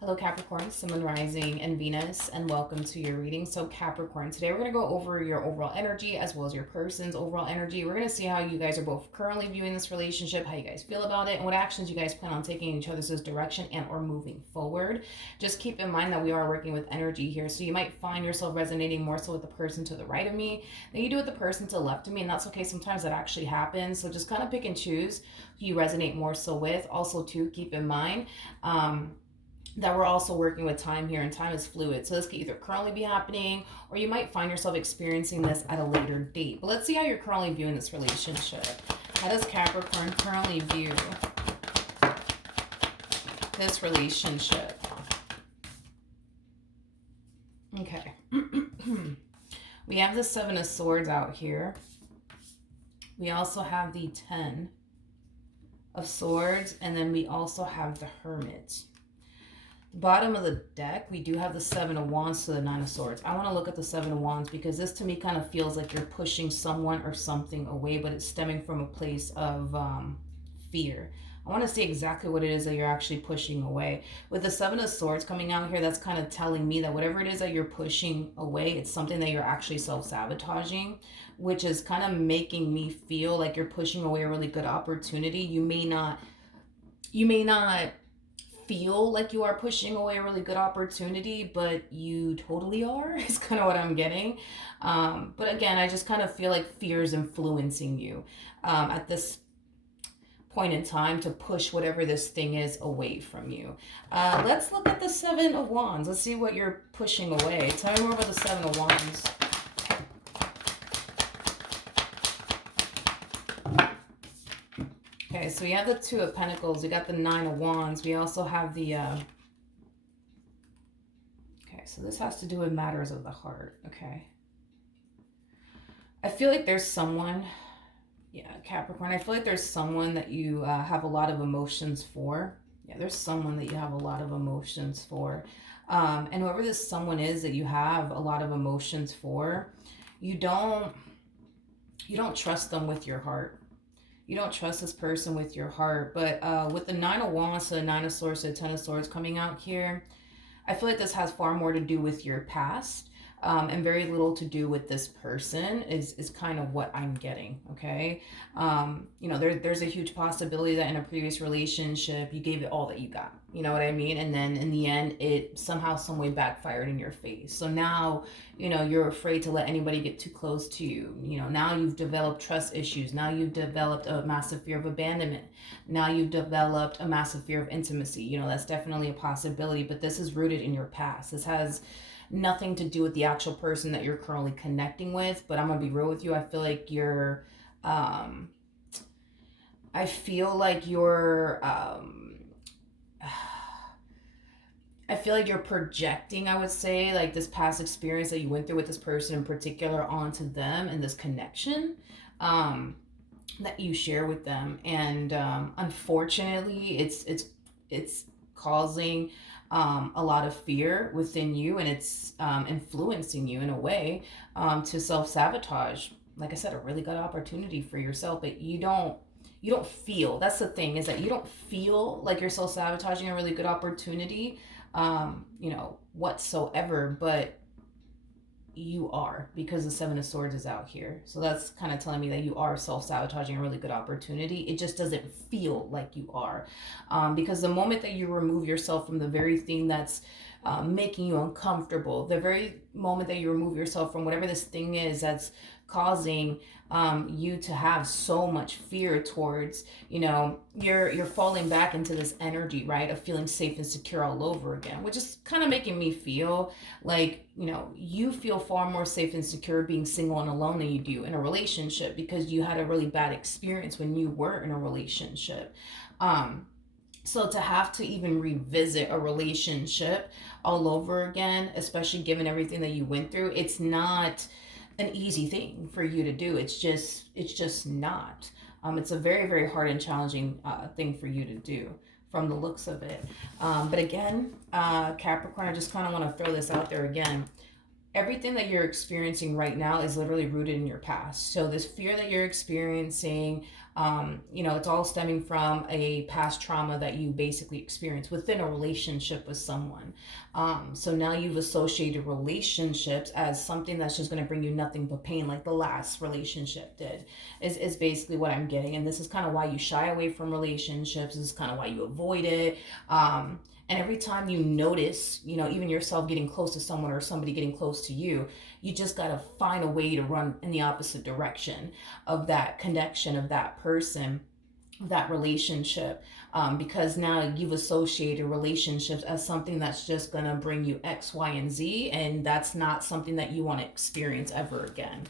Hello Capricorn, Sun, Moon, Rising, and Venus, and welcome to your reading. So Capricorn, today we're going to go over your overall energy as well as your person's overall energy. We're going to see how you guys are both currently viewing this relationship, how you guys feel about it, and what actions you guys plan on taking in each other's direction and or moving forward. Just keep in mind that we are working with energy here, so you might find yourself resonating more so with the person to the right of me than you do with the person to the left of me, and that's okay. Sometimes that actually happens, so just kind of pick and choose who you resonate more so with. Also, too, keep in mind, that we're also working with time here, and time is fluid, so this could either currently be happening or you might find yourself experiencing this at a later date. But let's see how you're currently viewing this relationship. How does Capricorn currently view this relationship? Okay. We have the Seven of Swords out here. We also have the 10 of Swords, and then we also have the Hermit. Bottom of the deck, we do have the Seven of Wands to the Nine of Swords. I want to look at the Seven of Wands because this to me kind of feels like you're pushing someone or something away, but it's stemming from a place of fear. I want to see exactly what it is that you're actually pushing away. With the Seven of Swords coming out here, that's kind of telling me that whatever it is that you're pushing away, it's something that you're actually self-sabotaging, which is kind of making me feel like you're pushing away a really good opportunity. You may not feel like you are pushing away a really good opportunity, but you totally are, is kind of what I'm getting. But again, I just kind of feel like fear is influencing you at this point in time to push whatever this thing is away from you. Let's look at the Seven of Wands. Let's see what you're pushing away. Tell me more about the Seven of Wands. Okay, so we have the Two of Pentacles. We got the Nine of Wands. We also have the... Okay, so this has to do with matters of the heart. Okay. I feel like there's someone... Yeah, Capricorn. I feel like there's someone that you have a lot of emotions for. Yeah, there's someone that you have a lot of emotions for. And whoever this someone is that you have a lot of emotions for, you don't trust them with your heart. You don't trust this person with your heart. But with the Nine of Wands to the Nine of Swords to the Ten of Swords coming out here, I feel like this has far more to do with your past and very little to do with this person is kind of what I'm getting, okay? You know, there's a huge possibility that in a previous relationship, you gave it all that you got. You know what I mean? And then in the end, it somehow, some way backfired in your face. So now, you know, you're afraid to let anybody get too close to you. You know, now you've developed trust issues. Now you've developed a massive fear of abandonment. Now you've developed a massive fear of intimacy. You know, that's definitely a possibility, but this is rooted in your past. This has nothing to do with the actual person that you're currently connecting with. But I'm gonna be real with you. I feel like you're I feel like you're projecting, I would say, like this past experience that you went through with this person in particular onto them and this connection that you share with them. And unfortunately, it's causing a lot of fear within you, and it's influencing you in a way to self-sabotage, like I said, a really good opportunity for yourself. But you don't feel, that's the thing, is that you don't feel like you're self-sabotaging a really good opportunity, you know, whatsoever, but you are, because the Seven of Swords is out here. So that's kind of telling me that you are self-sabotaging a really good opportunity. It just doesn't feel like you are, because the moment that you remove yourself from the very thing that's making you uncomfortable, the very moment that you remove yourself from whatever this thing is that's causing you to have so much fear towards, you know, you're falling back into this energy, right, of feeling safe and secure all over again, which is kind of making me feel like, you know, you feel far more safe and secure being single and alone than you do in a relationship, because you had a really bad experience when you were in a relationship. So to have to even revisit a relationship all over again, especially given everything that you went through, it's not an easy thing for you to do. It's just not. It's a very, very hard and challenging thing for you to do from the looks of it. But again, Capricorn, I just kind of want to throw this out there again. everything that you're experiencing right now is literally rooted in your past. So this fear that you're experiencing, it's all stemming from a past trauma that you basically experienced within a relationship with someone. So now you've associated relationships as something that's just going to bring you nothing but pain, like the last relationship did, is basically what I'm getting. And this is kind of why you shy away from relationships. This is kind of why you avoid it. And every time you notice, even yourself getting close to someone or somebody getting close to you, you just got to find a way to run in the opposite direction of that connection, of that person, that relationship, because now you've associated relationships as something that's just going to bring you X, Y, and Z, and that's not something that you want to experience ever again.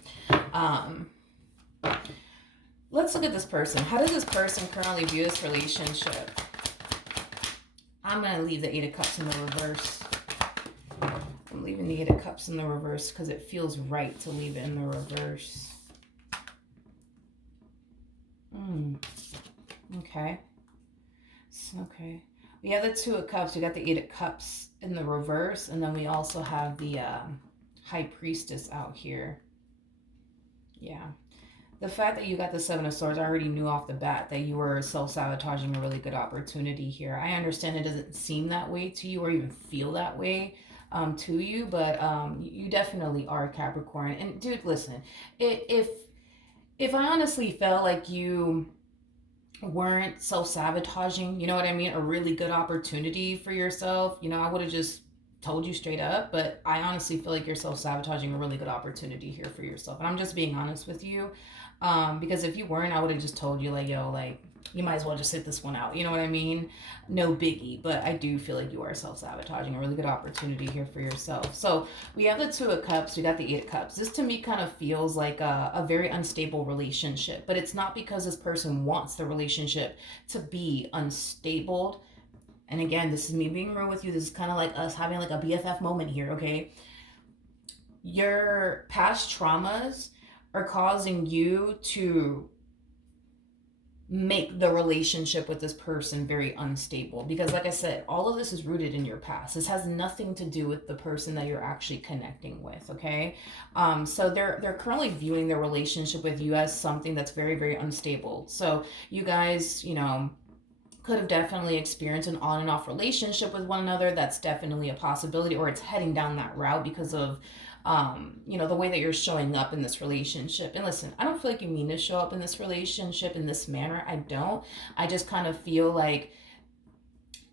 Let's look at this person. How does this person currently view this relationship? I'm going to leave the Eight of Cups in the reverse. I'm leaving the Eight of Cups in the reverse because it feels right to leave it in the reverse. Okay. Okay. We have the Two of Cups. We got the Eight of Cups in the reverse. And then we also have the High Priestess out here. Yeah. The fact that you got the Seven of Swords, I already knew off the bat that you were self-sabotaging a really good opportunity here. I understand it doesn't seem that way to you or even feel that way to you, but you definitely are Capricorn. And dude, listen, if I honestly felt like you weren't self-sabotaging, you know what I mean, a really good opportunity for yourself, I would have just told you straight up, but I honestly feel like you're self-sabotaging a really good opportunity here for yourself. And I'm just being honest with you. Because if you weren't, I would have just told you, like, yo, like, you might as well just sit this one out. You know what I mean? No biggie. But I do feel like you are self-sabotaging a really good opportunity here for yourself. So we have the Two of Cups. We got the Eight of Cups. This to me kind of feels like a very unstable relationship. But it's not because this person wants the relationship to be unstable. And again, this is me being real with you. This is kind of like us having like a BFF moment here, okay? Your past traumas are causing you to make the relationship with this person very unstable, because like I said, all of this is rooted in your past. This has nothing to do with the person that you're actually connecting with, okay? So they're currently viewing their relationship with you as something that's very, very unstable. So you guys, could have definitely experienced an on and off relationship with one another. That's definitely a possibility, or it's heading down that route because of the way that you're showing up in this relationship. And listen, I don't feel like you mean to show up in this relationship in this manner. I don't. I just kind of feel like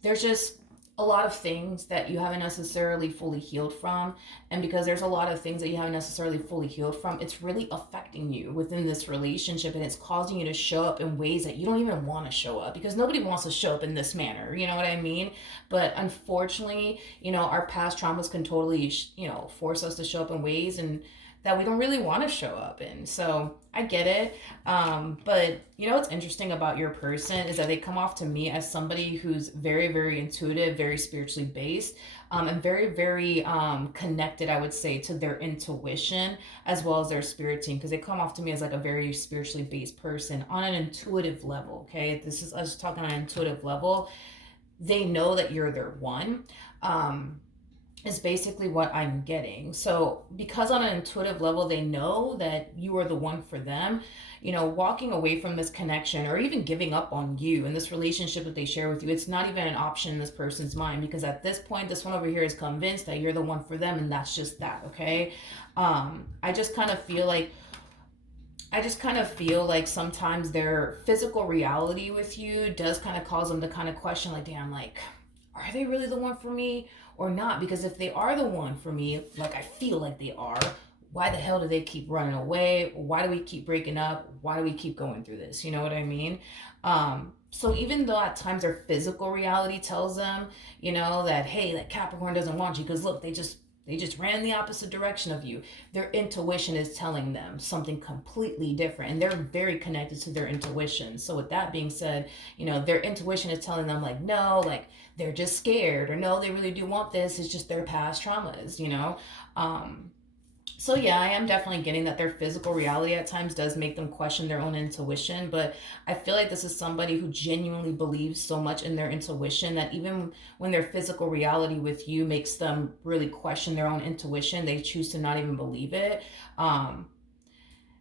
there's just a lot of things that you haven't necessarily fully healed from. And because there's a lot of things that you haven't necessarily fully healed from, it's really affecting you within this relationship, and it's causing you to show up in ways that you don't even want to show up, because nobody wants to show up in this manner. You know what I mean? But unfortunately, our past traumas can totally, force us to show up in ways and that we don't really want to show up in. So I get it. But what's interesting about your person is that they come off to me as somebody who's very, very intuitive, very spiritually based, and very, very connected, I would say, to their intuition as well as their spirit team, because they come off to me as like a very spiritually based person on an intuitive level. Okay, this is us talking on an intuitive level. They know that you're their one. Is basically what I'm getting. So because on an intuitive level, they know that you are the one for them, walking away from this connection or even giving up on you and this relationship that they share with you, it's not even an option in this person's mind, because at this point, this one over here is convinced that you're the one for them, and that's just that, okay? I just kind of feel like sometimes their physical reality with you does kind of cause them to kind of question, like, damn, like, are they really the one for me or not? Because if they are the one for me, like I feel like they are, why the hell do they keep running away? Why do we keep breaking up? Why do we keep going through this? You know what I mean? So even though at times their physical reality tells them, that, hey, that Capricorn doesn't want you because look, they just ran the opposite direction of you. Their intuition is telling them something completely different, and they're very connected to their intuition. So with that being said, their intuition is telling them, like, no, like, they're just scared, or no, they really do want this. It's just their past traumas, So yeah, I am definitely getting that their physical reality at times does make them question their own intuition, but I feel like this is somebody who genuinely believes so much in their intuition that even when their physical reality with you makes them really question their own intuition, they choose to not even believe it. Um,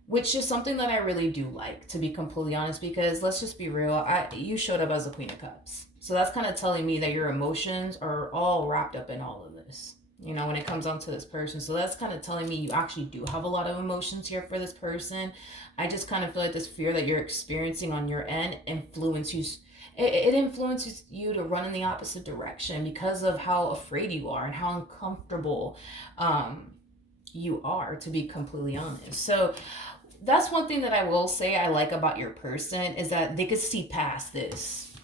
which is something that I really do like, to be completely honest, because let's just be real, you showed up as a Queen of Cups. So that's kind of telling me that your emotions are all wrapped up in all of this, when it comes down to this person. So that's kind of telling me you actually do have a lot of emotions here for this person. I just kind of feel like this fear that you're experiencing on your end influences you. It influences you to run in the opposite direction because of how afraid you are and how uncomfortable you are, to be completely honest. So that's one thing that I will say I like about your person is that they could see past this.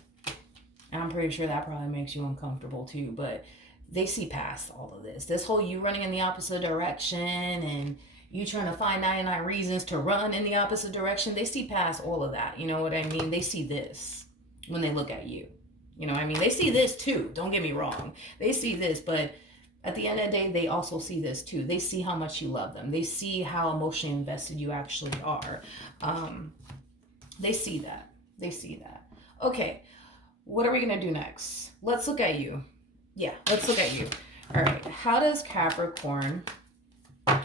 And I'm pretty sure that probably makes you uncomfortable too, but they see past all of this. This whole you running in the opposite direction and you trying to find 99 reasons to run in the opposite direction, they see past all of that. You know what I mean? They see this when they look at you. You know what I mean? They see this too. Don't get me wrong. They see this, but at the end of the day, they also see this too. They see how much you love them. They see how emotionally invested you actually are. They see that. They see that. Okay, what are we going to do next? Let's look at you. Yeah, let's look at you. All right, how does Capricorn... Come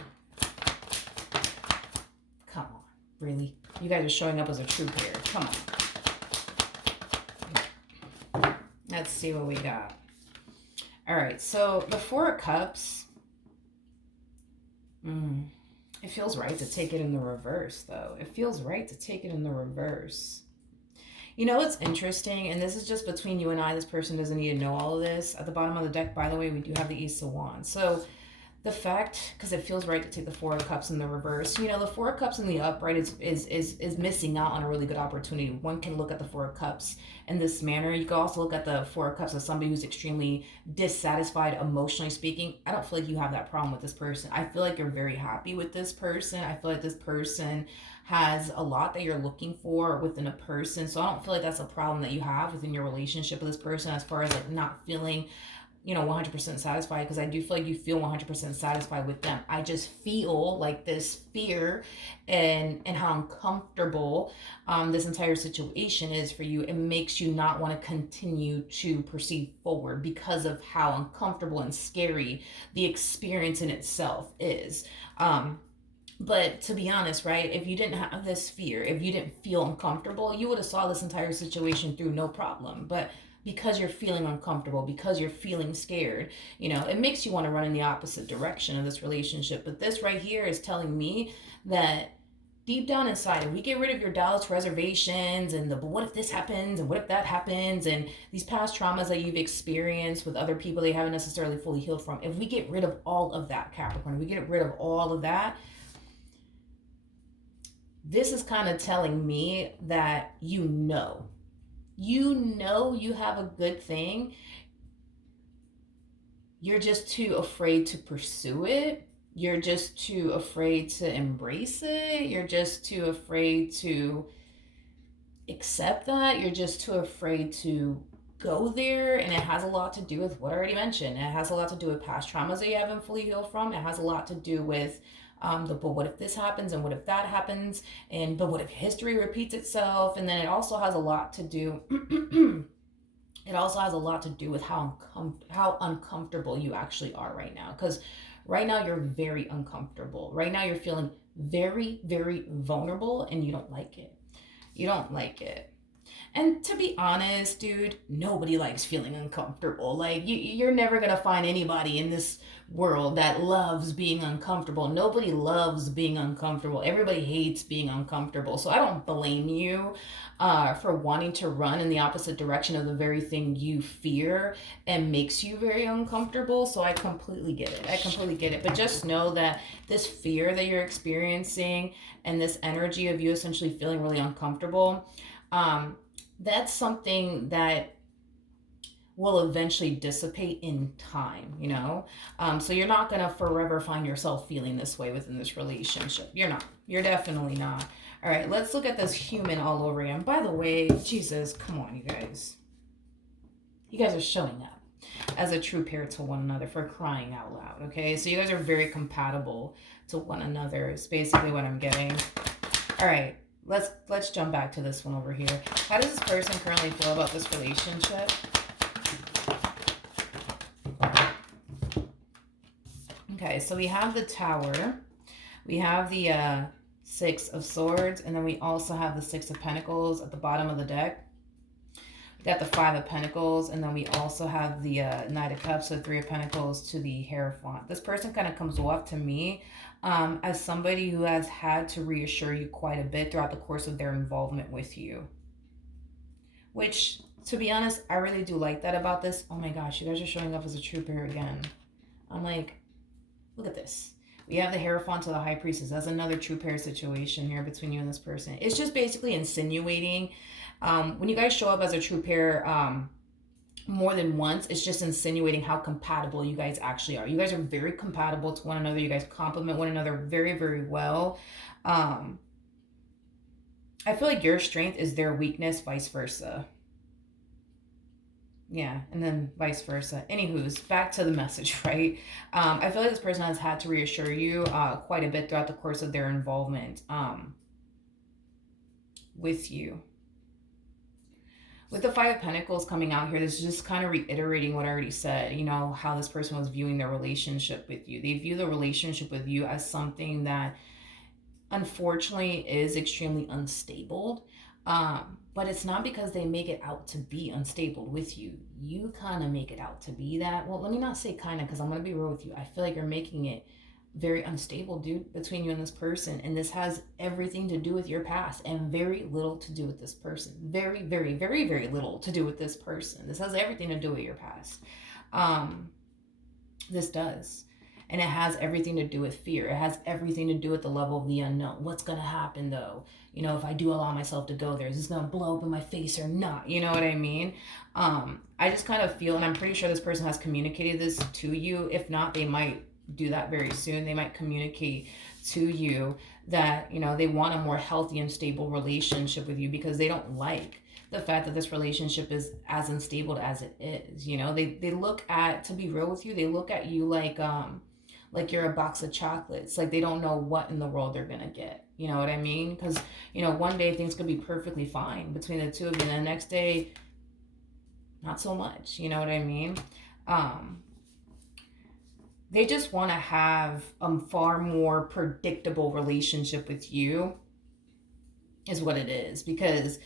on, really? You guys are showing up as a true pair. Come on. Let's see what we got. All right, so the Four of Cups, it feels right to take it in the reverse, though. It feels right to take it in the reverse. You know what's interesting, and this is just between you and I, this person doesn't need to know all of this. At the bottom of the deck, by the way, we do have the Ace of Wands. So the fact, because it feels right to take the Four of Cups in the reverse, the Four of Cups in the upright is missing out on a really good opportunity. One can look at the Four of Cups in this manner. You can also look at the Four of Cups as somebody who's extremely dissatisfied, emotionally speaking. I don't feel like you have that problem with this person. I feel like you're very happy with this person. I feel like this person has a lot that you're looking for within a person. So I don't feel like that's a problem that you have within your relationship with this person as far as like not feeling 100% satisfied, because I do feel like you feel 100% satisfied with them. I just feel like this fear and how uncomfortable this entire situation is for you. It makes you not want to continue to proceed forward because of how uncomfortable and scary the experience in itself is. But to be honest, right, if you didn't have this fear, if you didn't feel uncomfortable, you would have saw this entire situation through no problem. But because you're feeling uncomfortable, because you're feeling scared, it makes you want to run in the opposite direction of this relationship. But this right here is telling me that deep down inside, if we get rid of your doubts, reservations, and but what if this happens, and what if that happens, and these past traumas that you've experienced with other people they haven't necessarily fully healed from, if we get rid of all of that, Capricorn, if we get rid of all of that, this is kind of telling me that you have a good thing. You're just too afraid to pursue it. You're just too afraid to embrace it. You're just too afraid to accept that. You're just too afraid to go there. And it has a lot to do with what I already mentioned. It has a lot to do with past traumas that you haven't fully healed from. It has a lot to do with but what if this happens, and what if that happens, but what if history repeats itself? And then it also has a lot to do with how uncomfortable you actually are right now, because right now you're very uncomfortable. Right now you're feeling very, very vulnerable, and you don't like it. And to be honest, dude, nobody likes feeling uncomfortable. Like, you're never going to find anybody in this world that loves being uncomfortable. Nobody loves being uncomfortable. Everybody hates being uncomfortable. So I don't blame you for wanting to run in the opposite direction of the very thing you fear and makes you very uncomfortable. So I completely get it. But just know that this fear that you're experiencing and this energy of you essentially feeling really uncomfortable, that's something that will eventually dissipate in time, so you're not going to forever find yourself feeling this way within this relationship. You're definitely not. All right, let's look at this human all over again. By the way, Jesus, come on, you guys are showing up. as a true pair to one another, for crying out loud. Okay, so you guys are very compatible to one another is basically what I'm getting. All right, let's jump back to this one over here. How does this person currently feel about this relationship? Okay, so we have the Tower, we have the Six of Swords, and then we also have the Six of Pentacles at the bottom of the deck. We got the Five of Pentacles, and then we also have the Knight of Cups, so Three of Pentacles to the Hierophant. This person kind of comes off to me as somebody who has had to reassure you quite a bit throughout the course of their involvement with you. Which, to be honest, I really do like that about this. Oh my gosh, you guys are showing up as a true pair again. I'm like, look at this. We have the Hierophant to the High Priestess. That's another true pair situation here between you and this person. It's just basically insinuating. When you guys show up as a true pair more than once, it's just insinuating how compatible you guys actually are. You guys are very compatible to one another. You guys complement one another very, very well. I feel like your strength is their weakness, vice versa. Yeah, and then vice versa. Anywho's, back to the message, right? I feel like this person has had to reassure you quite a bit throughout the course of their involvement with you. With the Five of Pentacles coming out here, this is just kind of reiterating what I already said, you know, how this person was viewing their relationship with you. They view the relationship with you as something that unfortunately is extremely unstable. But it's not because they make it out to be unstable with you. You kind of make it out to be that. Well, let me not say kind of, because I'm going to be real with you. I feel like you're making it very unstable, dude, between you and this person. And this has everything to do with your past and very little to do with this person. Very, very, very, very little to do with this person. This has everything to do with your past. This does. And it has everything to do with fear. It has everything to do with the level of the unknown. What's going to happen, though? You know, if I do allow myself to go there, is this going to blow up in my face or not? You know what I mean? I just kind of feel, and I'm pretty sure this person has communicated this to you. If not, they might do that very soon. They might communicate to you that, you know, they want a more healthy and stable relationship with you because they don't like the fact that this relationship is as unstable as it is. You know, they look at, to be real with you, they look at you like you're a box of chocolates. Like they don't know what in the world they're gonna get. You know what I mean? Because, you know, one day things could be perfectly fine between the two of you, and the next day, not so much. You know what I mean? They just want to have a far more predictable relationship with you, is what it is. Because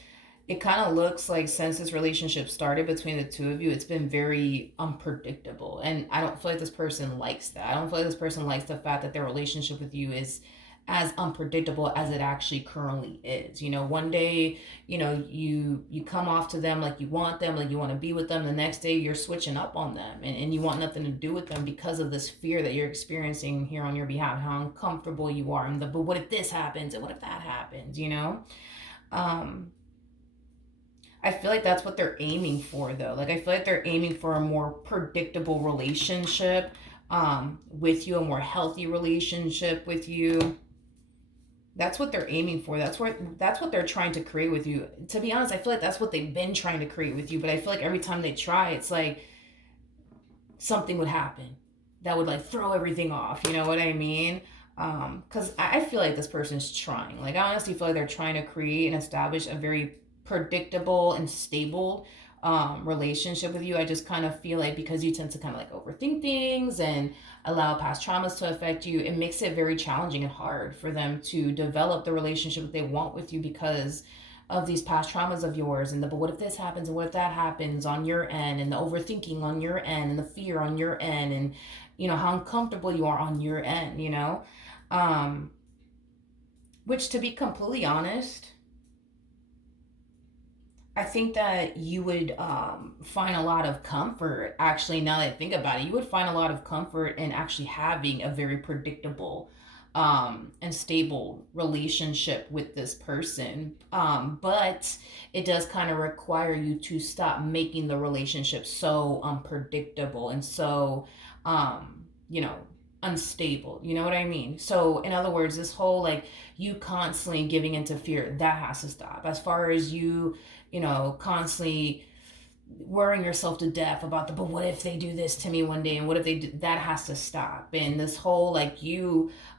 it kind of looks like since this relationship started between the two of you, it's been very unpredictable. And I don't feel like this person likes that. I don't feel like this person likes the fact that their relationship with you is as unpredictable as it actually currently is. You know, one day, you know, you come off to them like you want them, like you want to be with them. The next day you're switching up on them and you want nothing to do with them because of this fear that you're experiencing here on your behalf, how uncomfortable you are. But what if this happens? And what if that happens? You know? I feel like that's what they're aiming for, though. Like, I feel like they're aiming for a more predictable relationship with you, a more healthy relationship with you. That's what they're aiming for. That's what they're trying to create with you. To be honest, I feel like that's what they've been trying to create with you. But I feel like every time they try, it's like something would happen that would like throw everything off. You know what I mean? Because I feel like this person's trying. Like, I honestly feel like they're trying to create and establish a very predictable and stable relationship with you. I just kind of feel like because you tend to kind of like overthink things and allow past traumas to affect you, it makes it very challenging and hard for them to develop the relationship that they want with you because of these past traumas of yours and but what if this happens and what if that happens on your end, and the overthinking on your end and the fear on your end, and you know how uncomfortable you are on your end, you know, which, to be completely honest, I think that you would find a lot of comfort, actually, now that I think about it, you would find a lot of comfort in actually having a very predictable and stable relationship with this person. But it does kind of require you to stop making the relationship so unpredictable and so, you know, unstable. You know what I mean? So in other words, this whole like you constantly giving into fear, that has to stop. As far as you know, constantly worrying yourself to death about but what if they do this to me one day, and what if they do, that has to stop. And this whole like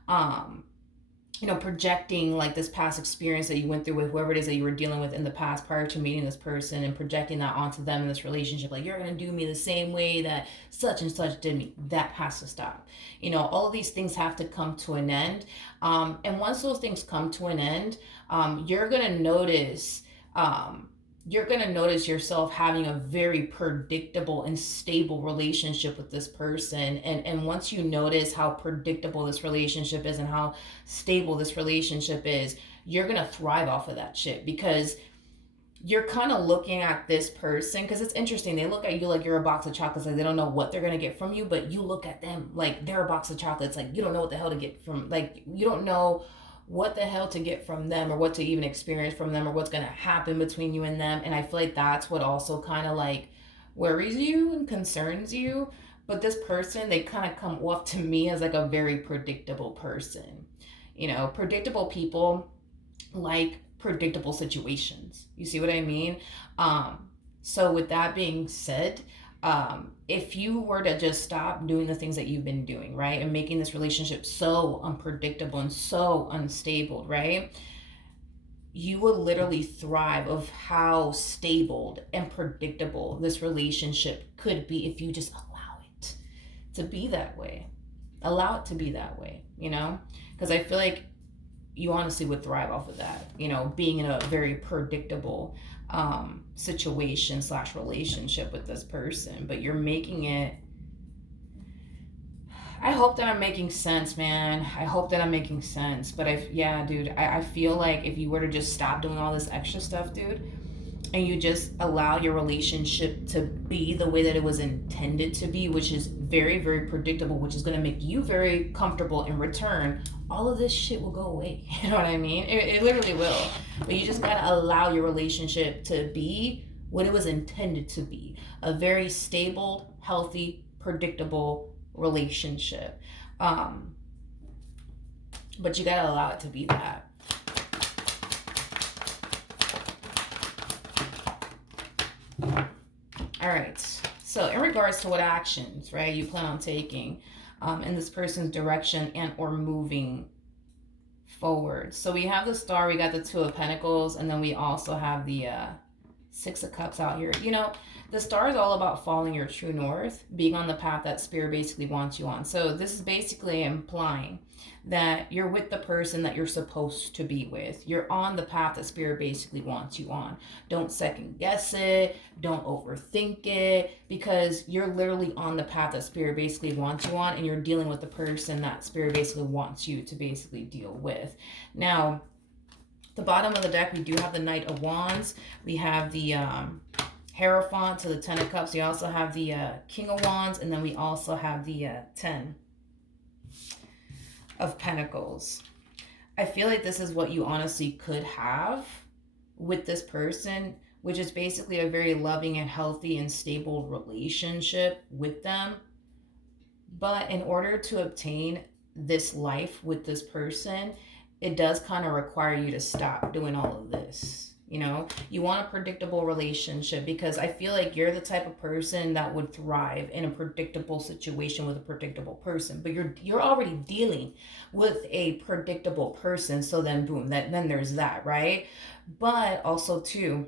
um projecting like this past experience that you went through with whoever it is that you were dealing with in the past prior to meeting this person, and projecting that onto them in this relationship, like you're going to do me the same way that such and such did me. That has to stop. All of these things have to come to an end. And once those things come to an end, you're going to notice yourself having a very predictable and stable relationship with this person. And once you notice how predictable this relationship is and how stable this relationship is, you're going to thrive off of that shit, because you're kind of looking at this person, because it's interesting, they look at you like you're a box of chocolates, like they don't know what they're going to get from you, but you look at them like they're a box of chocolates, like you don't know what the hell to get from, like you don't know what the hell to get from them, or what to even experience from them, or what's going to happen between you and them. And I feel like that's what also kind of like worries you and concerns you. But this person, they kind of come off to me as like a very predictable person. Predictable people like predictable situations. You see what I mean? So with that being said, if you were to just stop doing the things that you've been doing, right, and making this relationship so unpredictable and so unstable, right, you will literally thrive of how stable and predictable this relationship could be if you just allow it to be that way. Allow it to be that way, because I feel like you honestly would thrive off of that, being in a very predictable situation / relationship with this person. But you're making it, I hope that I'm making sense, man. I hope that I'm making sense. But I feel like if you were to just stop doing all this extra stuff, dude, and you just allow your relationship to be the way that it was intended to be, which is very, very predictable, which is going to make you very comfortable in return, all of this shit will go away. You know what I mean? It literally will. But you just got to allow your relationship to be what it was intended to be. A very stable, healthy, predictable relationship. But you got to allow it to be that. All right. So in regards to what actions, right, you plan on taking in this person's direction and or moving forward. So we have the Star, we got the Two of Pentacles, and then we also have the Six of Cups out here. The Star is all about following your true north, being on the path that Spirit basically wants you on. So this is basically implying that you're with the person that you're supposed to be with. You're on the path that Spirit basically wants you on. Don't second guess it. Don't overthink it, because you're literally on the path that Spirit basically wants you on, and you're dealing with the person that Spirit basically wants you to basically deal with. Now, the bottom of the deck, we do have the Knight of Wands. We have the Hierophant to the Ten of Cups. We also have the King of Wands, and then we also have the Ten of Pentacles. I feel like this is what you honestly could have with this person, which is basically a very loving and healthy and stable relationship with them. But in order to obtain this life with this person, it does kind of require you to stop doing all of this. You want a predictable relationship, because I feel like you're the type of person that would thrive in a predictable situation with a predictable person. But you're already dealing with a predictable person, so then boom, then there's that, right? But also too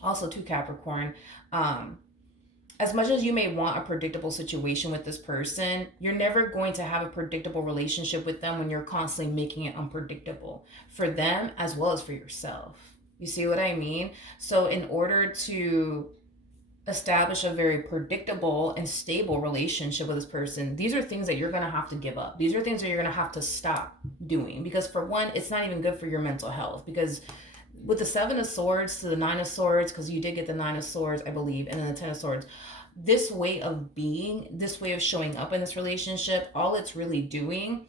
Capricorn, as much as you may want a predictable situation with this person, you're never going to have a predictable relationship with them when you're constantly making it unpredictable for them as well as for yourself. You see what I mean? So in order to establish a very predictable and stable relationship with this person, these are things that you're going to have to give up. These are things that you're going to have to stop doing, because for one, it's not even good for your mental health. Because with the Seven of Swords to the Nine of Swords, because you did get the Nine of Swords, I believe, and then the Ten of Swords, this way of being, this way of showing up in this relationship, all it's really doing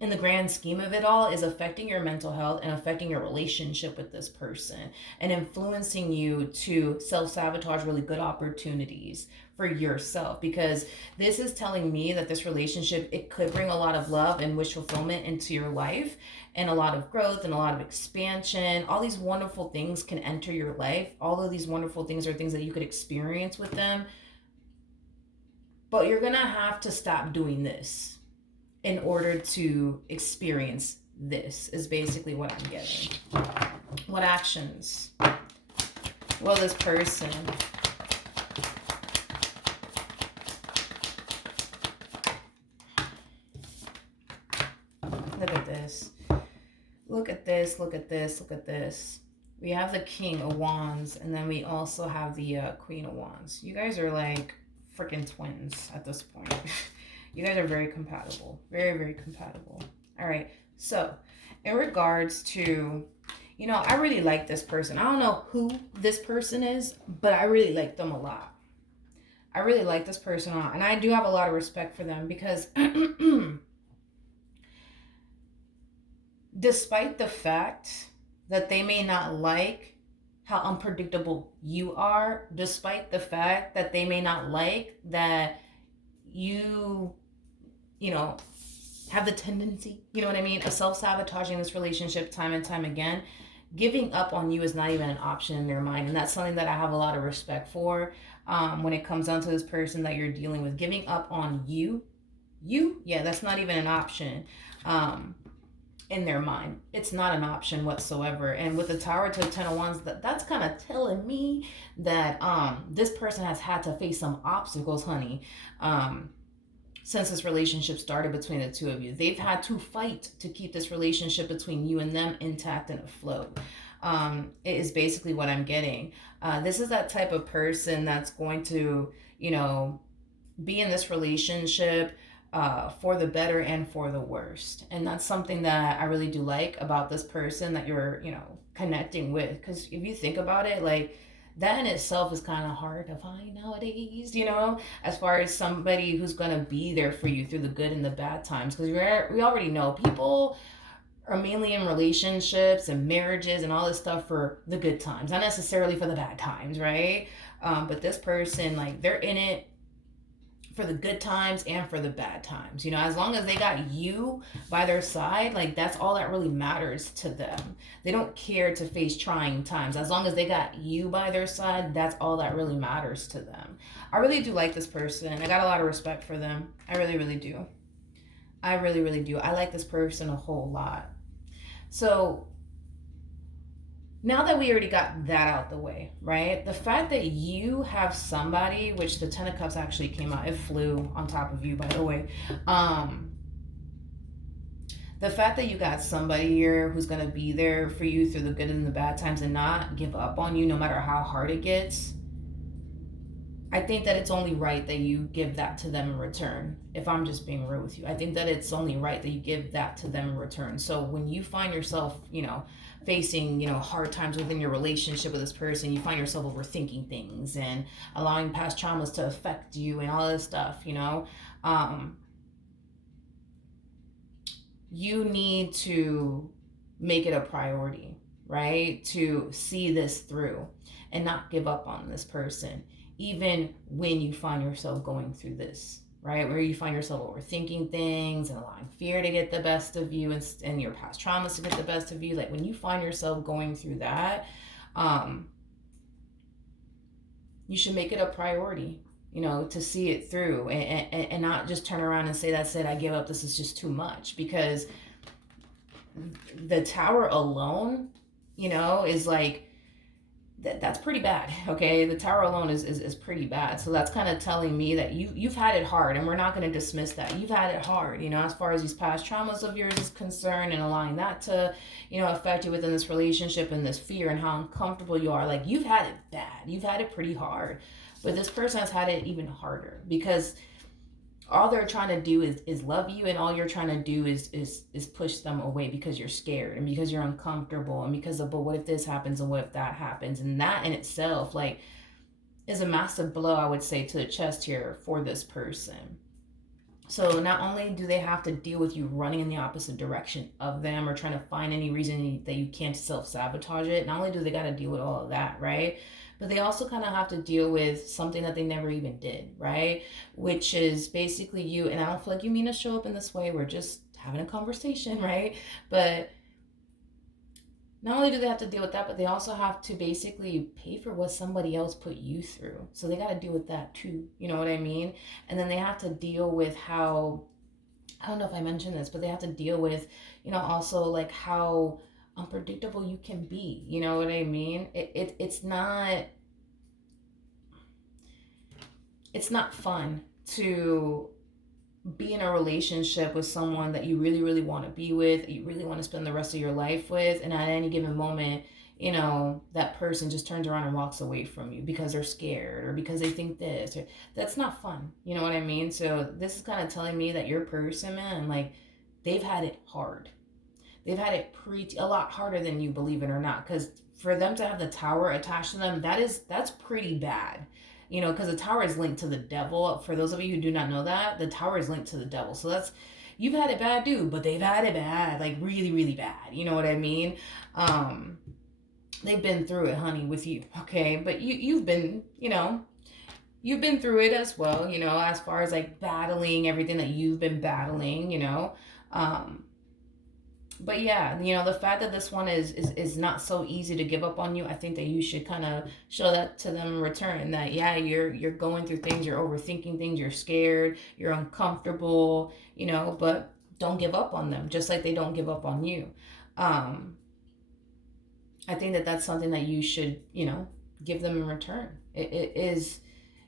in the grand scheme of it all, is affecting your mental health and affecting your relationship with this person and influencing you to self-sabotage really good opportunities for yourself. Because this is telling me that this relationship, it could bring a lot of love and wish fulfillment into your life, and a lot of growth and a lot of expansion. All these wonderful things can enter your life. All of these wonderful things are things that you could experience with them, but you're gonna have to stop doing this in order to experience this, is basically what I'm getting. What actions will this person look at this, look at this, look at this, look at this. We have the King of Wands, and then we also have the Queen of Wands. You guys are like freaking twins at this point. You guys are very compatible. Very, very compatible. All right. So, in regards to, you know, I really like this person. I don't know who this person is, but I really like them a lot. I really like this person a lot. And I do have a lot of respect for them because despite the fact that they may not like how unpredictable you are, despite the fact that they may not like that you know, have the tendency, you know what I mean, of self-sabotaging this relationship time and time again, giving up on you is not even an option in their mind. And that's something that I have a lot of respect for when it comes down to this person that you're dealing with. Giving up on you, yeah, that's not even an option. In their mind, it's not an option whatsoever. And with the Tower to 10 of Wands, that's kind of telling me that this person has had to face some obstacles, honey, since this relationship started between the two of you. They've had to fight to keep this relationship between you and them intact and afloat. It is basically what I'm getting. This is that type of person that's going to, you know, be in this relationship for the better and for the worst. And that's something that I really do like about this person that you're, you know, connecting with. Because if you think about it, like, that in itself is kind of hard to find nowadays, you know, as far as somebody who's going to be there for you through the good and the bad times. Because we already know people are mainly in relationships and marriages and all this stuff for the good times, not necessarily for the bad times, right? But this person, like, they're in it for the good times and for the bad times. You know, as long as they got you by their side, like, that's all that really matters to them. They don't care to face trying times. As long as they got you by their side, that's all that really matters to them. I really do like this person. I got a lot of respect for them. I really, really do. I really, really do. I like this person a whole lot. So now that we already got that out the way, right? The fact that you have somebody, which the 10 of Cups actually came out, it flew on top of you, by the way. The fact that you got somebody here who's going to be there for you through the good and the bad times and not give up on you no matter how hard it gets, I think that it's only right that you give that to them in return. If I'm just being real with you, I think that it's only right that you give that to them in return. So when you find yourself, you know, facing, you know, hard times within your relationship with this person, you find yourself overthinking things and allowing past traumas to affect you and all this stuff, you know, you need to make it a priority, right? To see this through and not give up on this person, even when you find yourself going through this, right? Where you find yourself overthinking things and allowing fear to get the best of you and your past traumas to get the best of you. Like, when you find yourself going through that, you should make it a priority, you know, to see it through and not just turn around and say, that's it, I give up, this is just too much. Because the Tower alone, you know, is like, that's pretty bad, okay? The Tower alone is pretty bad. So that's kind of telling me that you've had it hard, and we're not going to dismiss that. You've had it hard, you know, as far as these past traumas of yours is concerned, and allowing that to, you know, affect you within this relationship and this fear and how uncomfortable you are. Like, you've had it bad. You've had it pretty hard. But this person has had it even harder, because all they're trying to do is love you, and all you're trying to do is push them away because you're scared and because you're uncomfortable and because of, but what if this happens and what if that happens? And that in itself, like, is a massive blow, I would say, to the chest here for this person. So not only do they have to deal with you running in the opposite direction of them or trying to find any reason that you can't self-sabotage it, not only do they got to deal with all of that, right? But they also kind of have to deal with something that they never even did, right? Which is basically you, and I don't feel like you mean to show up in this way. We're just having a conversation, right? But not only do they have to deal with that, but they also have to basically pay for what somebody else put you through. So they got to deal with that too. You know what I mean? And then they have to deal with how, I don't know if I mentioned this, but they have to deal with, also like how unpredictable you can be. You know what I mean? It's not fun to be in a relationship with someone that you really, really want to be with, that you really want to spend the rest of your life with, and at any given moment, that person just turns around and walks away from you because they're scared or because they think this. Or that's not fun. You know what I mean? So this is kind of telling me that your person, man, like they've had it hard. They've had it a lot harder than you, believe it or not, because for them to have the tower attached to them, that's pretty bad. Because the tower is linked to the devil. For those of you who do not know that, the tower is linked to the devil. So that's, you've had it bad, dude, but they've had it bad, like really, really bad. You know what I mean? They've been through it, honey, with you. Okay, but you've been, you've been through it as well. As far as like battling everything that you've been battling. Um, but yeah, the fact that this one is not so easy to give up on you, I think that you should kind of show that to them in return. That yeah, you're going through things, you're overthinking things, you're scared, you're uncomfortable, but don't give up on them, just like they don't give up on you. Um, I think that that's something that you should, give them in return. It is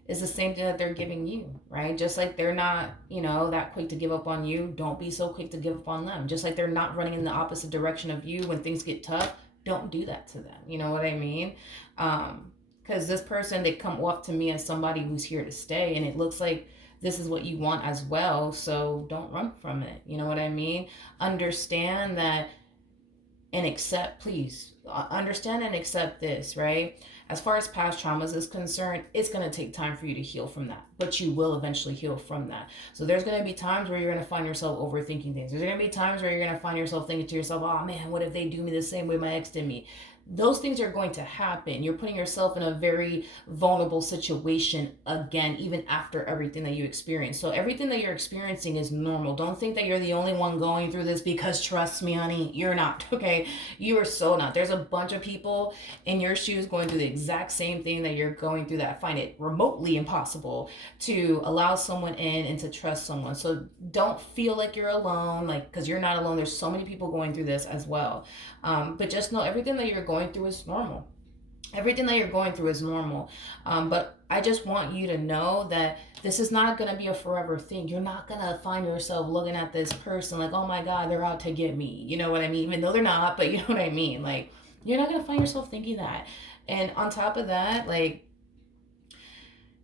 the same thing that they're giving you, right? Just like they're not, that quick to give up on you, don't be so quick to give up on them. Just like they're not running in the opposite direction of you when things get tough, don't do that to them. You know what I mean? Because this person, they come off to me as somebody who's here to stay, and it looks like this is what you want as well. So don't run from it. You know what I mean? Understand that and accept, please understand and accept this, right? As far as past traumas is concerned, it's going to take time for you to heal from that, but you will eventually heal from that. So there's going to be times where you're going to find yourself overthinking things. There's going to be times where you're going to find yourself thinking to yourself, oh man, what if they do me the same way my ex did me? Those things are going to happen. You're putting yourself in a very vulnerable situation again, even after everything that you experience. So everything that you're experiencing is normal. Don't think that you're the only one going through this, because trust me, honey, you're not. Okay, you are so not. There's a bunch of people in your shoes going through the exact same thing that you're going through, that find it remotely impossible to allow someone in and to trust someone. So don't feel like you're alone, like, because you're not alone. There's so many people going through this as well. But just know everything that you're going through is normal. Everything that you're going through is normal. But I just want you to know that this is not going to be a forever thing. You're not going to find yourself looking at this person like, oh my God, they're out to get me. You know what I mean? Even though they're not, but you know what I mean? Like, you're not going to find yourself thinking that. And on top of that, like,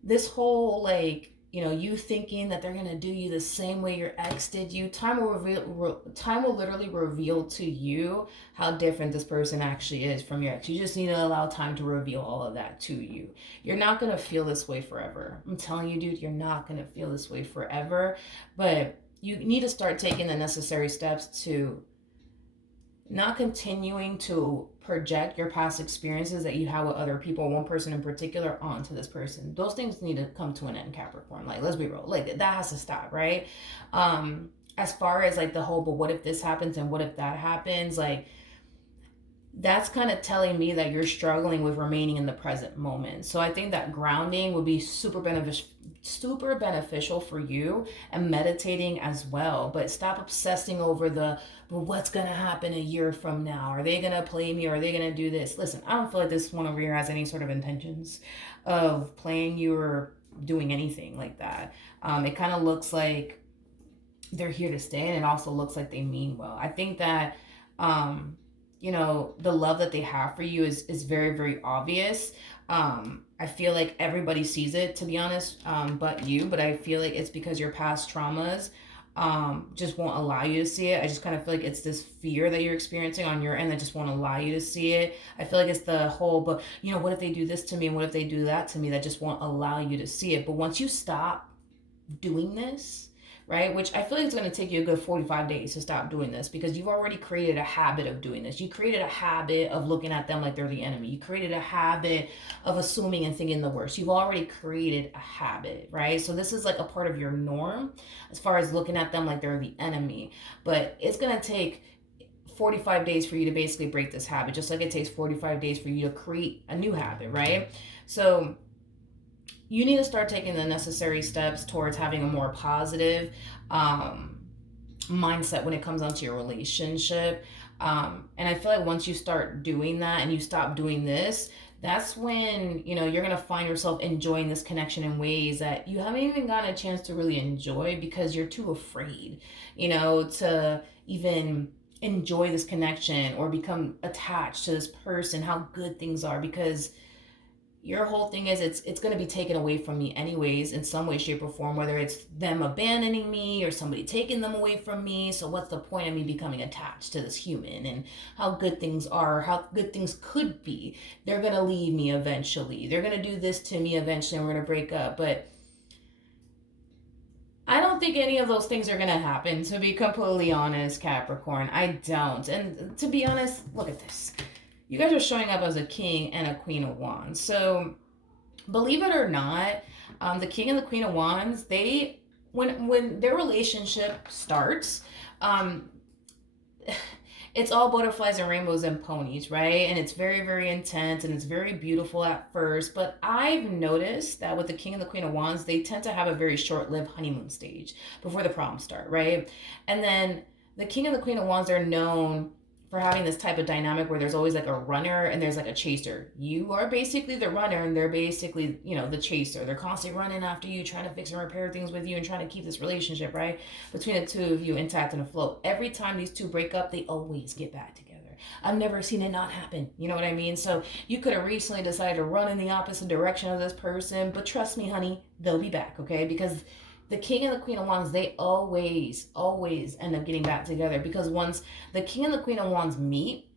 this whole, like, you thinking that they're gonna do you the same way your ex did you, time will literally reveal to you how different this person actually is from your ex. You just need to allow time to reveal all of that to you. You're not gonna feel this way forever. I'm telling you, dude, you're not gonna feel this way forever. But you need to start taking the necessary steps to not continuing to project your past experiences that you have with other people, one person in particular, onto this person. Those things need to come to an end, Capricorn. Like, let's be real. Like, that has to stop, right? As far as like the whole, but what if this happens and what if that happens? Like, that's kind of telling me that you're struggling with remaining in the present moment. So I think that grounding would be super beneficial for you, and meditating as well. But stop obsessing over but what's gonna happen a year from now? Are they gonna play me, or are they gonna do this? Listen, I don't feel like this one over here has any sort of intentions of playing you or doing anything like that. It kind of looks like they're here to stay, and it also looks like they mean well. I think that the love that they have for you is very, very obvious. I feel like everybody sees it, to be honest, but you. But I feel like it's because your past traumas just won't allow you to see it. I just kind of feel like it's this fear that you're experiencing on your end that just won't allow you to see it. I feel like it's the whole, but what if they do this to me, and what if they do that to me, that just won't allow you to see it. But once you stop doing this, right? Which I feel like it's going to take you a good 45 days to stop doing this, because you've already created a habit of doing this. You created a habit of looking at them like they're the enemy. You created a habit of assuming and thinking the worst. You've already created a habit, right? So this is like a part of your norm as far as looking at them like they're the enemy. But it's going to take 45 days for you to basically break this habit, just like it takes 45 days for you to create a new habit, right? So you need to start taking the necessary steps towards having a more positive mindset when it comes onto your relationship. And I feel like once you start doing that and you stop doing this, that's when, you know, you're going to find yourself enjoying this connection in ways that you haven't even gotten a chance to really enjoy, because you're too afraid, you know, to even enjoy this connection or become attached to this person, how good things are, because your whole thing is it's going to be taken away from me anyways in some way, shape, or form, whether it's them abandoning me or somebody taking them away from me. So what's the point of me becoming attached to this human and how good things are, how good things could be? They're going to leave me eventually. They're going to do this to me eventually, and we're going to break up. But I don't think any of those things are going to happen, to be completely honest, Capricorn. I don't. And to be honest, look at this. You guys are showing up as a king and a queen of wands. So believe it or not, the king and the queen of wands, they, when their relationship starts, it's all butterflies and rainbows and ponies, right? And it's very, very intense and it's very beautiful at first. But I've noticed that with the king and the queen of wands, they tend to have a very short-lived honeymoon stage before the problems start, right? And then the king and the queen of wands are known for having this type of dynamic where there's always like a runner and there's like a chaser. You are basically the runner and they're basically, you know, the chaser. They're constantly running after you, trying to fix and repair things with you and trying to keep this relationship, right, between the two of you intact and afloat. Every time these two break up, they always get back together. I've never seen it not happen. You know what I mean? So you could have recently decided to run in the opposite direction of this person, but trust me, honey, they'll be back, okay? Because the king and the queen of wands, they always end up getting back together, because once the king and the queen of wands meet,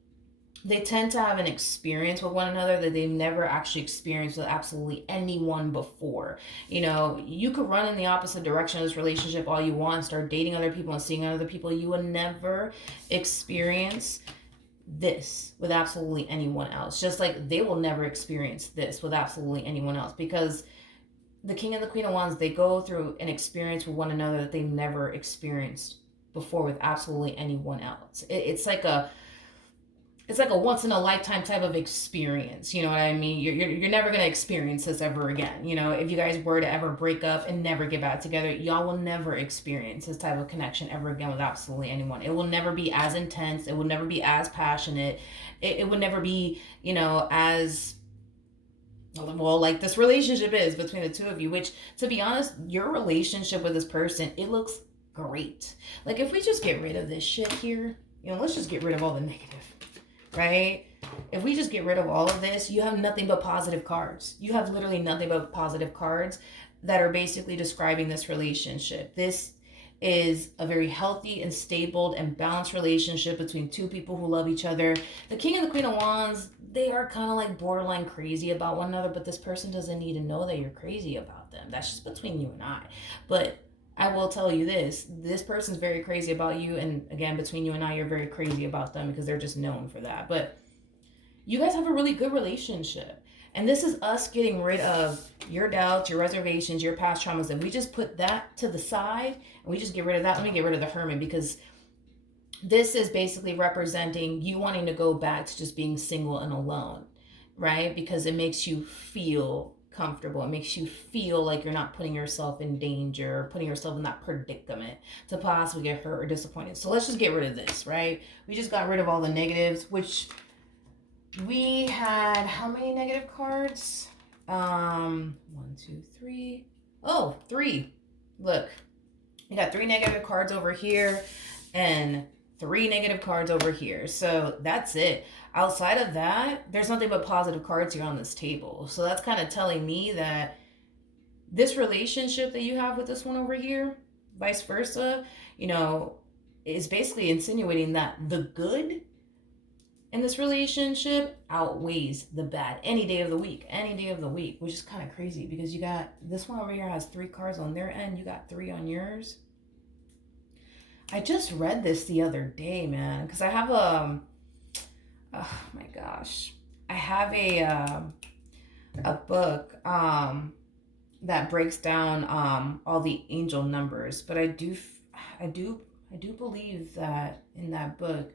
they tend to have an experience with one another that they've never actually experienced with absolutely anyone before. You know, you could run in the opposite direction of this relationship all you want, start dating other people and seeing other people. You will never experience this with absolutely anyone else, just like they will never experience this with absolutely anyone else, because the king and the queen of wands, they go through an experience with one another that they never experienced before with absolutely anyone else. It's like a once in a lifetime type of experience. You know what I mean? You're never going to experience this ever again. You know, if you guys were to ever break up and never get back together, y'all will never experience this type of connection ever again with absolutely anyone. It will never be as intense. It will never be as passionate. It would never be, you know, as well, like this relationship is between the two of you, which, to be honest, your relationship with this person, it looks great. Like, if we just get rid of this shit here, you know, let's just get rid of all the negative, right? If we just get rid of all of this, you have nothing but positive cards. You have literally nothing but positive cards that are basically describing this relationship. This is a very healthy and stable and balanced relationship between two people who love each other. The king and the queen of wands, they are kind of like borderline crazy about one another, but this person doesn't need to know that you're crazy about them. That's just between you and I. But I will tell you this person's very crazy about you, and again, between you and I, you're very crazy about them, because they're just known for that. But you guys have a really good relationship. And this is us getting rid of your doubts, your reservations, your past traumas, and we just put that to the side and we just get rid of that. Let me get rid of the hermit, because this is basically representing you wanting to go back to just being single and alone, right? Because it makes you feel comfortable. It makes you feel like you're not putting yourself in danger or putting yourself in that predicament to possibly get hurt or disappointed. So let's just get rid of this, right? We just got rid of all the negatives, which we had how many negative cards? 1, 2, 3. Oh, 3. Look, we got 3 negative cards over here and 3 negative cards over here. So that's it. Outside of that, there's nothing but positive cards here on this table. So that's kind of telling me that this relationship that you have with this one over here, vice versa, you know, is basically insinuating that the good in this relationship outweighs the bad any day of the week, which is kind of crazy, because you got this one over here has 3 cards on their end, you got 3 on yours. I just read this the other day, man, because I have oh my gosh, I have a book that breaks down all the angel numbers, but I do I do believe that in that book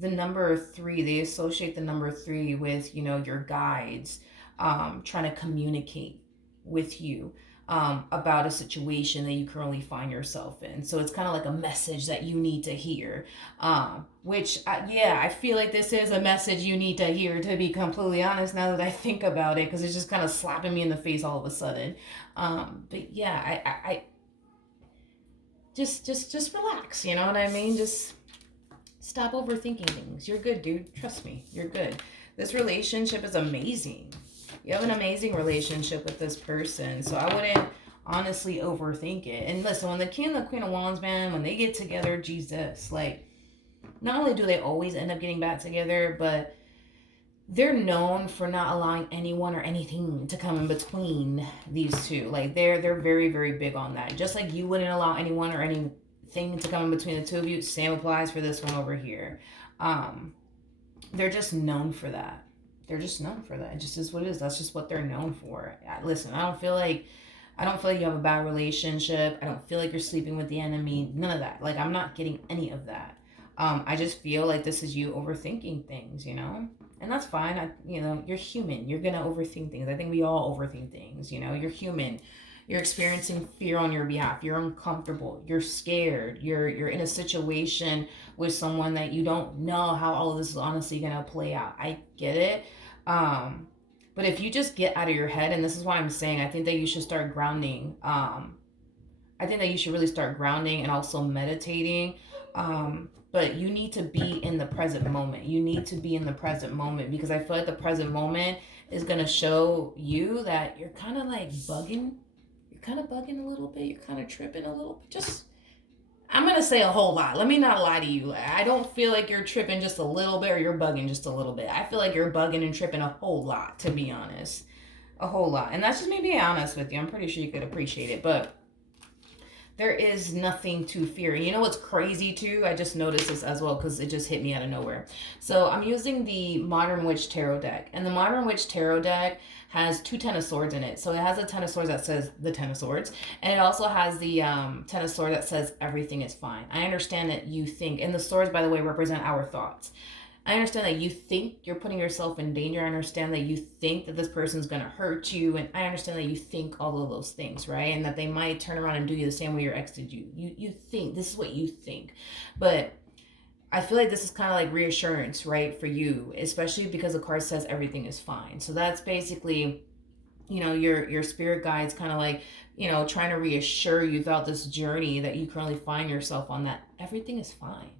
the number three, they associate the number three with, your guides, trying to communicate with you, about a situation that you currently find yourself in. So it's kind of like a message that you need to hear, which, yeah, I feel like this is a message you need to hear, to be completely honest, now that I think about it, because it's just kind of slapping me in the face all of a sudden. But yeah, I just relax, you know what I mean? Just stop overthinking things. You're good, dude. Trust me. You're good. This relationship is amazing. You have an amazing relationship with this person. So I wouldn't honestly overthink it. And listen, when the king and the queen of wands, man, when they get together, Jesus, like, not only do they always end up getting back together, but they're known for not allowing anyone or anything to come in between these two. Like, they're very, very big on that. Just like you wouldn't allow anyone or anything to come in between the two of you, same applies for this one over here. They're just known for that. They're just known for that. It just is what it is. That's just what they're known for. Listen, I don't feel like you have a bad relationship. I don't feel like you're sleeping with the enemy. None of that. Like, I'm not getting any of that. I just feel like this is you overthinking things, and that's fine. You're human. You're gonna overthink things. I think we all overthink things. You're human. You're experiencing fear on your behalf. You're uncomfortable. You're scared. You're in a situation with someone that you don't know how all of this is honestly gonna play out. I get it. But if you just get out of your head, and this is why I'm saying, I think that you should start grounding. I think that you should really start grounding and also meditating. But you need to be in the present moment. You need to be in the present moment, because I feel like the present moment is going to show you that you're kind of like bugging. You're kind of bugging a little bit. You're kind of tripping a little bit. I'm going to say a whole lot. Let me not lie to you. I don't feel like you're tripping just a little bit or you're bugging just a little bit. I feel like you're bugging and tripping a whole lot, to be honest. A whole lot. And that's just me being honest with you. I'm pretty sure you could appreciate it. But there is nothing to fear. You know what's crazy too? I just noticed this as well because it just hit me out of nowhere. So I'm using the Modern Witch Tarot deck. And the Modern Witch Tarot deck has 2 Ten of Swords in it. So it has a Ten of Swords that says the Ten of Swords. And it also has the Ten of Swords that says everything is fine. I understand that you think, and the swords, by the way, represent our thoughts. I understand that you think you're putting yourself in danger. I understand that you think that this person's going to hurt you. And I understand that you think all of those things, right? And that they might turn around and do you the same way your ex did you. You think, this is what you think. But I feel like this is kind of like reassurance, right, for you, especially because the card says everything is fine. So that's basically, your spirit guides kind of like, trying to reassure you throughout this journey that you currently find yourself on, that everything is fine.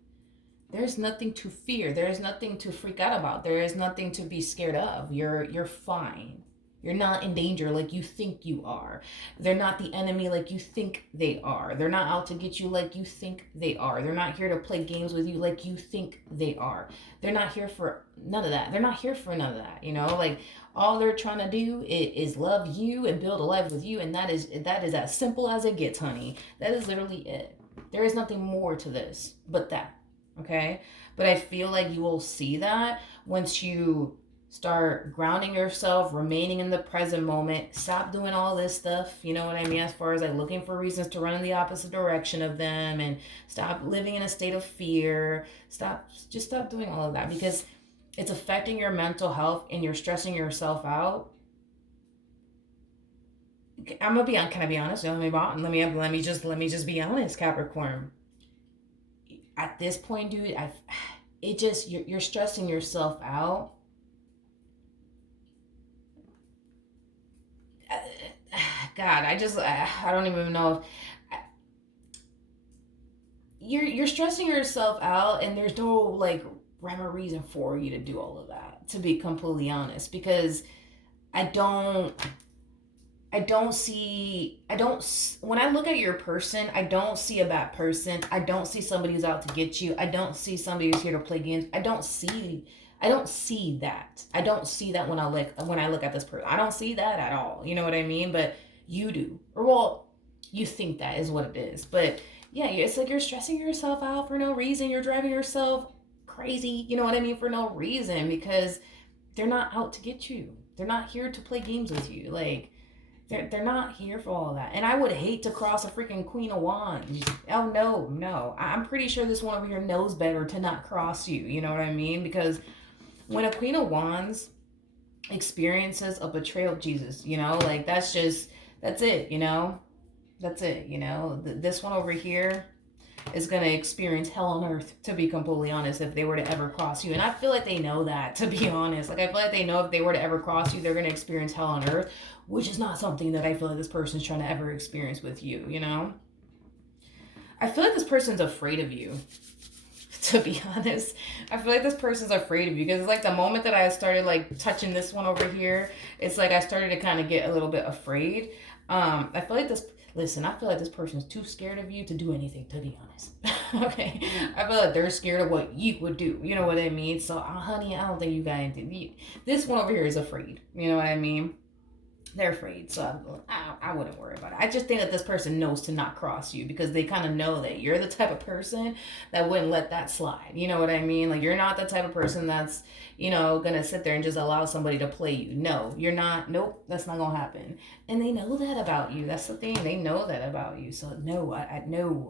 There's nothing to fear. There is nothing to freak out about. There is nothing to be scared of. You're fine. You're not in danger like you think you are. They're not the enemy like you think they are. They're not out to get you like you think they are. They're not here to play games with you like you think they are. They're not here for none of that. They're not here for none of that. Like, all they're trying to do is love you and build a life with you. And that is as simple as it gets, honey. That is literally it. There is nothing more to this but that. Okay, but I feel like you will see that once you start grounding yourself, remaining in the present moment, stop doing all this stuff, you know what I mean, as far as like looking for reasons to run in the opposite direction of them, and stop living in a state of fear. Stop doing all of that, because it's affecting your mental health and you're stressing yourself out. Can I be honest? Let me just be honest, Capricorn. At this point, dude, you're stressing yourself out. God, I don't even know if you're stressing yourself out, and there's no like rhyme or reason for you to do all of that, to be completely honest, because when I look at your person, I don't see a bad person. I don't see somebody who's out to get you. I don't see somebody who's here to play games. I don't see that. I don't see that when I look at this person. I don't see that at all. You know what I mean? But you do. Or, well, you think that is what it is. But yeah, it's like you're stressing yourself out for no reason. You're driving yourself crazy, you know what I mean, for no reason, because they're not out to get you. They're not here to play games with you. Like, they're not here for all of that. And I would hate to cross a freaking Queen of Wands. Oh, no, no. I'm pretty sure this one over here knows better to not cross you. You know what I mean? Because when a Queen of Wands experiences a betrayal of Jesus, you know, like that's it, you know? That's it, you know? This one over here is going to experience hell on earth, to be completely honest, if they were to ever cross you. And I feel like they know that, to be honest. Like, I feel like they know if they were to ever cross you, they're going to experience hell on earth, which is not something that I feel like this person's trying to ever experience with you, you know? I feel like this person's afraid of you, to be honest. I feel like this person's afraid of you, because it's like the moment that I started like touching this one over here, it's like I started to kind of get a little bit afraid. I feel like this Listen, I feel like this person's too scared of you to do anything, to be honest. Okay? I feel like they're scared of what you would do. You know what I mean? So, honey, I don't think you guys... This one over here is afraid. You know what I mean? They're afraid, so I wouldn't worry about it. I just think that this person knows to not cross you, because they kind of know that you're the type of person that wouldn't let that slide. You know what I mean? Like, you're not the type of person that's, you know, gonna sit there and just allow somebody to play you. No, you're not. Nope, that's not gonna happen. And they know that about you. That's the thing. They know that about you. So no,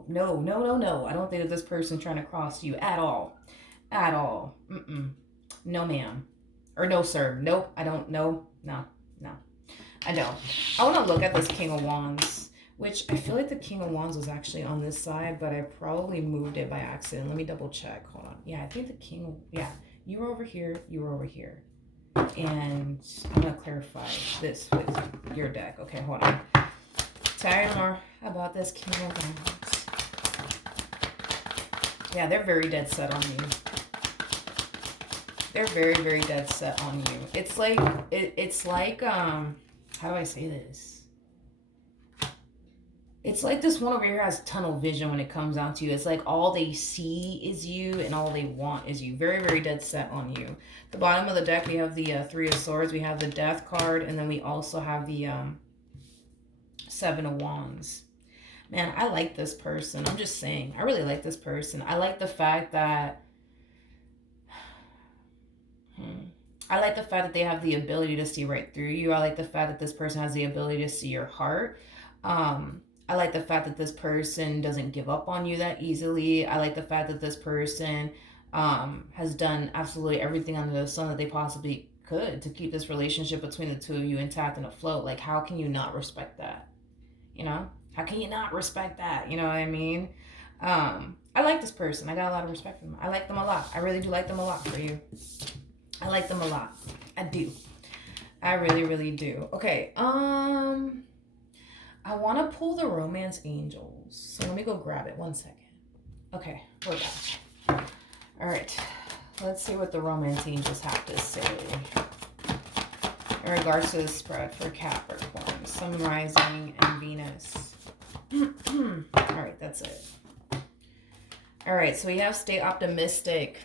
no. I don't think that this person's trying to cross you at all. At all. No, ma'am. Or no, sir. Nope, I don't. No. I don't. I want to look at this King of Wands, which I feel like the King of Wands was actually on this side, but I probably moved it by accident. Let me double check. Hold on. Yeah, I think the King, you were over here, you were over here. And I'm going to clarify this with your deck. Okay, hold on. Tell me more about this King of Wands. Yeah, they're very dead set on you. They're very, very dead set on you. It's like, how do I say this? It's like this one over here has tunnel vision when it comes down to you. It's like all they see is you and all they want is you. Very, very dead set on you. The bottom of the deck, we have the Three of Swords. We have the Death card. And then we also have the Seven of Wands. Man, I like this person. I'm just saying. I really like this person. I like the fact that... I like the fact that they have the ability to see right through you. I like the fact that this person has the ability to see your heart. I like the fact that this person doesn't give up on you that easily. I like the fact that this person has done absolutely everything under the sun that they possibly could to keep this relationship between the two of you intact and afloat. Like, how can you not respect that? You know? How can you not respect that? You know what I mean? I like this person. I got a lot of respect for them. I like them a lot. I really do like them a lot for you. I like them a lot. I do. I really, really do. Okay. I want to pull the Romance Angels. So let me go grab it. 1 second. Okay. We're back. All right. Let's see what the Romance Angels have to say in regards to the spread for Capricorn, Sun, Rising, and Venus. All right. That's it. All right. So we have stay optimistic.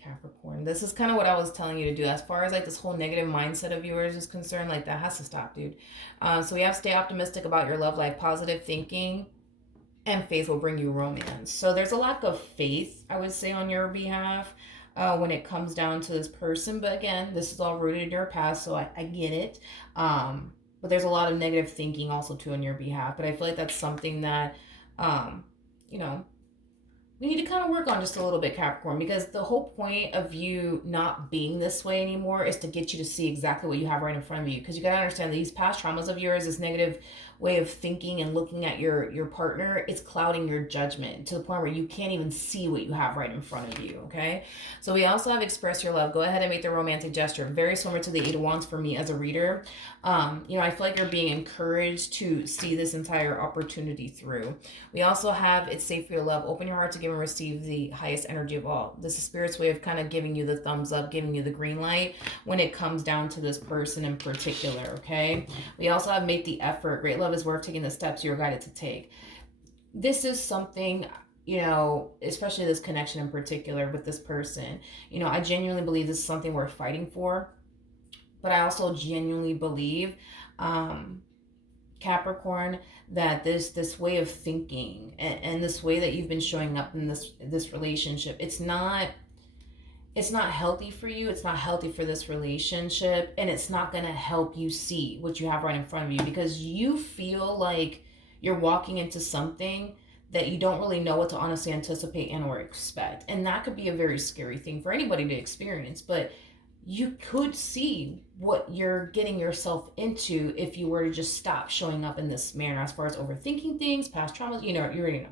Capricorn. This is kind of what I was telling you to do. As far as like this whole negative mindset of yours is concerned, like that has to stop, dude. So we have stay optimistic about your love life. Positive thinking and faith will bring you romance. So there's a lack of faith, I would say, on your behalf when it comes down to this person. But again, this is all rooted in your past, so I get it. But there's a lot of negative thinking also too on your behalf. But I feel like that's something that, you know, we need to kind of work on just a little bit, Capricorn, because the whole point of you not being this way anymore is to get you to see exactly what you have right in front of you. Because you got to understand these past traumas of yours, this negative way of thinking and looking at your partner, it's clouding your judgment to the point where you can't even see what you have right in front of you, okay? So we also have express your love. Go ahead and make the romantic gesture. Very similar to the Eight of Wands for me as a reader. You know, I feel like you're being encouraged to see this entire opportunity through. We also have it's safe for your love. Open your heart to give and receive the highest energy of all. This is Spirit's way of kind of giving you the thumbs up, giving you the green light when it comes down to this person in particular, okay? We also have make the effort. Great love is worth taking the steps you're guided to take. This is something, you know, especially this connection in particular with this person. You know, I genuinely believe this is something worth fighting for. But I also genuinely believe Capricorn, that this way of thinking, and this way that you've been showing up in this relationship, it's not healthy for you. It's not healthy for this relationship, and it's not going to help you see what you have right in front of you, because you feel like you're walking into something that you don't really know what to honestly anticipate and or expect. And that could be a very scary thing for anybody to experience, but you could see what you're getting yourself into if you were to just stop showing up in this manner, as far as overthinking things, past traumas, you already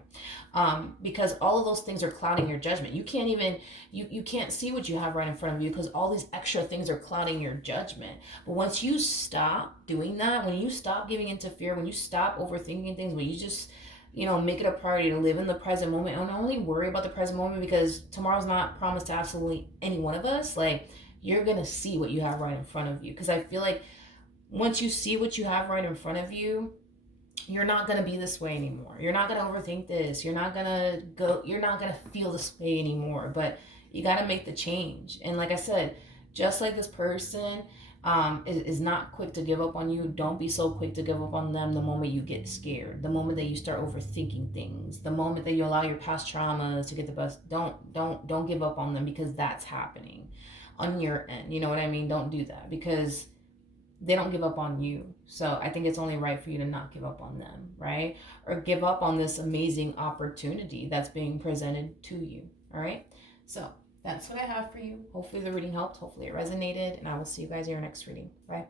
know. Because all of those things are clouding your judgment. You can't even, you can't see what you have right in front of you, because all these extra things are clouding your judgment. But once you stop doing that, when you stop giving into fear, when you stop overthinking things, when you just, make it a priority to live in the present moment and only worry about the present moment, because tomorrow's not promised to absolutely any one of us. Like, you're going to see what you have right in front of you. Because I feel like once you see what you have right in front of you, you're not going to be this way anymore. You're not going to overthink this. You're not going to feel this way anymore. But you got to make the change. And like I said, just like this person is not quick to give up on you, don't be so quick to give up on them the moment you get scared, the moment that you start overthinking things, the moment that you allow your past traumas to get the best. Don't give up on them, because that's happening on your end. You know what I mean? Don't do that, because they don't give up on you. So I think it's only right for you to not give up on them, right? Or give up on this amazing opportunity that's being presented to you. All right. So that's what I have for you. Hopefully the reading helped. Hopefully it resonated. And I will see you guys in your next reading. Bye.